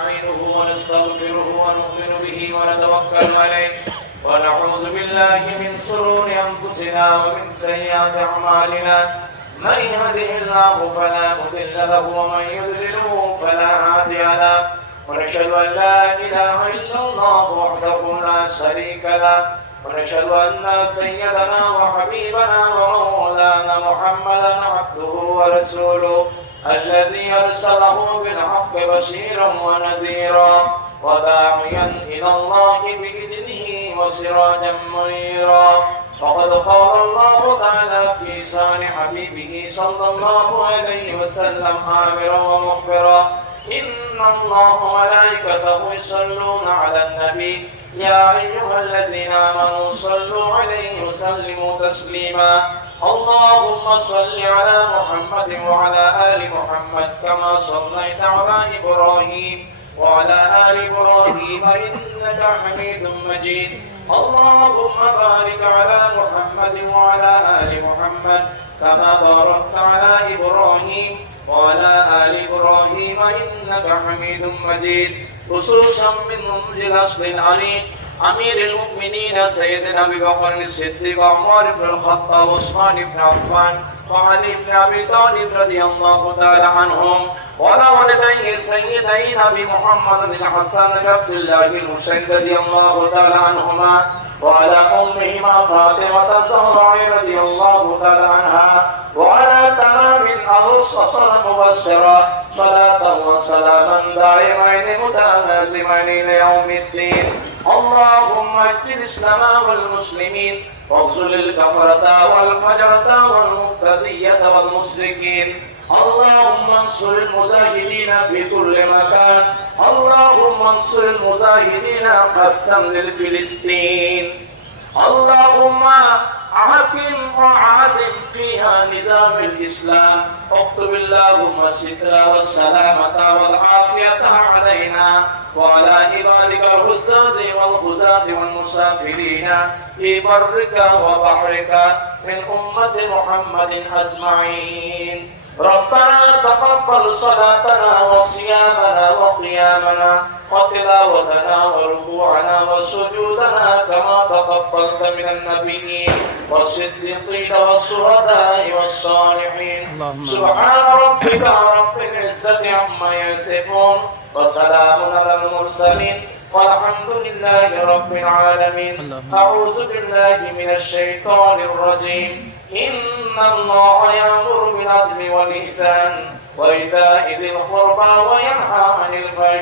نستعينه ونستغفره ونؤمن به ونتوكل عليه ونعوذ بالله من شرور أنفسنا ومن سيئات أعمالنا من يهده الله فلا مضل له ومن يضلله فلا هادي له ونشهد أن لا إله إلا الله وحده لا شريك له ونشهد أن سيدنا وحبيبنا ومولانا محمدا عبده ورسوله الذي أرسله بالحق بشيرا ونذيرا وداعيا إلى الله بإذنه وسراجا منيرا فقد قال الله تعالى في شان حبيبه صلى الله عليه وسلم آمرا ومخبرا إن الله وملائكته يصلون على النبي يا أيها الذين آمنوا صلوا عليه وسلموا تسليما اللهم صل على محمد وعلى آل محمد كما صليت على إبراهيم وعلى آل إبراهيم إنك حميد مجيد اللهم بارك على محمد وعلى آل محمد كما باركت على إبراهيم وعلى آل إبراهيم إنك حميد مجيد خصوصا من منزل أصل علي أمير المؤمنين سيدنا أبي بكر الصديق وعمر بن الخطاب وعثمان بن عفان وعلي بن أبي طالب رضي الله تعالى عنهم وعلى والديه سيدين أبي محمد الحسن بن عبد الله الحسين رضي الله تعالى عنهما وعلى أمهما فاطمة الزهراء رضي الله تعالى عنها وعلى تمام الأرسل مبشرا صلاة وسلاما دائمين متلازمين ليوم الدين اللهم اجعل الإسلام والمسلمين واغزل الكفرة والفجرة والمبتدية والمشركين اللهم انصر المجاهدين في كل مكان اللهم انصر المجاهدين قسم لفلسطين اللهم أحكم وعادم فيها نظام الإسلام اكتب اللهم الستر والسلامة والعافية علينا وعلى عبادك الحساد والغزاة والمسافرين في برك وبحرك من أمة محمد أجمعين ربنا تقبل صلاتنا وصيامنا وقيامنا وتلاوتنا وركوعنا وسجودنا كما تقبلت من النبيين والصديقين والشهداء والصالحين سبحان ربك رب العزة عما يصفون وسلام على المرسلين والحمد لله رب العالمين أعوذ بالله من الشيطان الرجيم إن الله يأمر بالعدل والإحسان وإيتاء ذي القربى وينهى عن الفحشاء